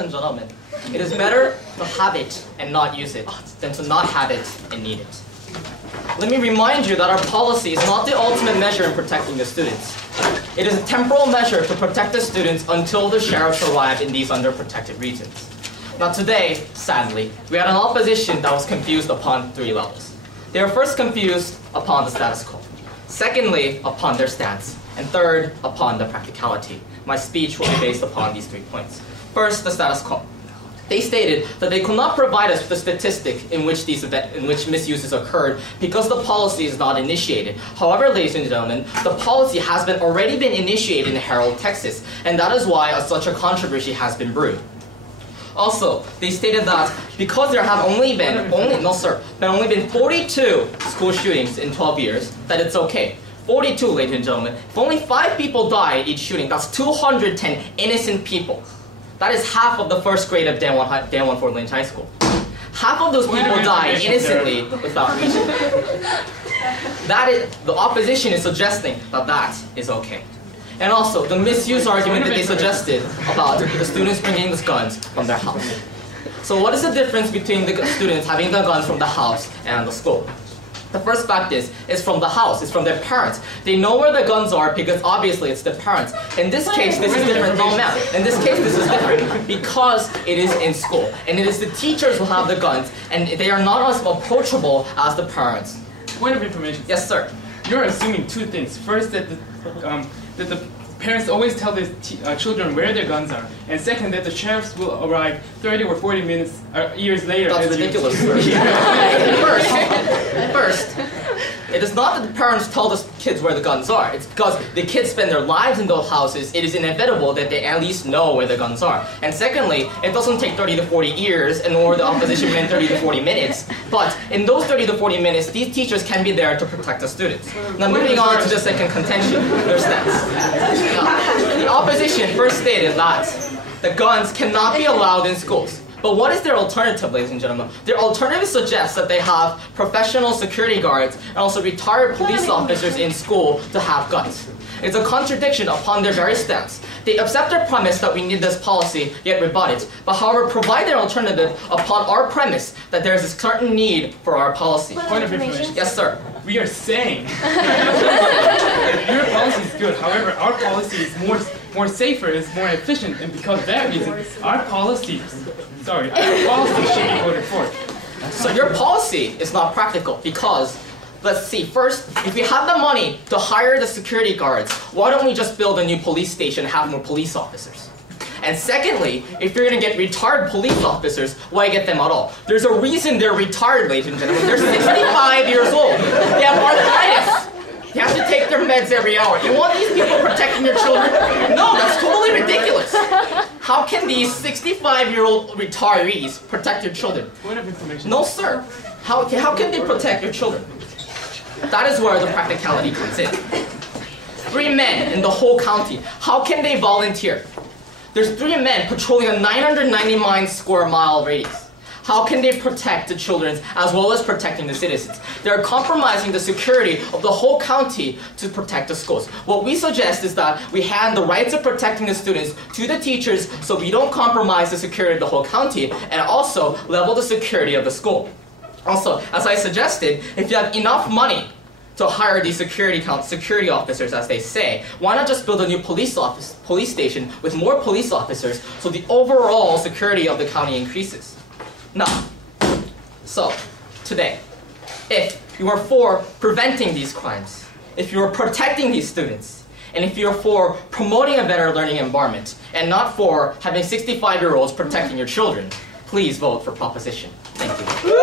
and gentlemen, it is better to have it and not use it than to not have it and need it. Let me remind you that our policy is not the ultimate measure in protecting the students. It is a temporal measure to protect the students until the sheriffs arrive in these underprotected regions. Now today, sadly, we had an opposition that was confused upon 3 levels. They were first confused upon the status quo. Secondly, upon their stance. And third, upon the practicality. My speech will be based upon these 3 points. First, the status quo. They stated that they could not provide us with a statistic in which misuses occurred because the policy is not initiated. However, ladies and gentlemen, the policy has already been initiated in Herald, Texas, and that is why such a controversy has been brewed. Also, they stated that because there have only been 42 school shootings in 12 years, that it's okay. 42, ladies and gentlemen. If only 5 people die each shooting, that's 210 innocent people. That is half of the first grade of Daewon Fort Lynch High School. Half of those people died innocently without reason. The opposition is suggesting that that is okay. And also, the misuse argument that they suggested about the students bringing the guns from their house. So what is the difference between the students having the guns from the house and the school? The first fact is from the house, it's from their parents. They know where the guns are because obviously it's their parents. In this case, this is different. No, ma'am. In this case, this is different because it is in school. And it is the teachers who have the guns, and they are not as approachable as the parents. Point of information. Yes, sir. You're assuming 2 things. First, that the parents always tell their children where their guns are. And second, that the sheriffs will arrive 30 or 40 minutes years later. That's ridiculous, sir. First, it is not that the parents tell the kids where the guns are. It's because the kids spend their lives in those houses. It is inevitable that they at least know where the guns are. And secondly, it doesn't take 30 to 40 years, nor the opposition meant 30 to 40 minutes. But in those 30 to 40 minutes, these teachers can be there to protect the students. Now moving on to the second contention, their stance. Now, the opposition first stated that the guns cannot be allowed in schools. But what is their alternative, ladies and gentlemen? Their alternative suggests that they have professional security guards and also retired police officers in school to have guns. It's a contradiction upon their very stance. They accept their premise that we need this policy, yet rebut it, but however provide their alternative upon our premise that there is a certain need for our policy. Point of information. Yes, sir. We are saying your policy is good. However, our policy is more safer, is more efficient, and because of that reason, our policy should be voted for. So your policy is not practical because, let's see, first, if we have the money to hire the security guards, why don't we just build a new police station and have more police officers? And secondly, if you're going to get retired police officers, why get them at all? There's a reason they're retired, ladies and gentlemen. They're 65 years old. They have arthritis. They have to take their meds every hour. You want these people protecting your children? No, that's totally ridiculous. How can these 65-year-old retirees protect your children? Point of information. No, sir. How can they protect your children? That is where the practicality comes in. 3 men in the whole county. How can they volunteer? There's 3 men patrolling a 999 square mile radius. How can they protect the children as well as protecting the citizens? They're compromising the security of the whole county to protect the schools. What we suggest is that we hand the rights of protecting the students to the teachers so we don't compromise the security of the whole county and also level the security of the school. Also, as I suggested, if you have enough money to hire these security officers, as they say, why not just build a new police station with more police officers so the overall security of the county increases? Now, so, today, if you are for preventing these crimes, if you are protecting these students, and if you're for promoting a better learning environment, and not for having 65-year-olds protecting your children, please vote for proposition. Thank you.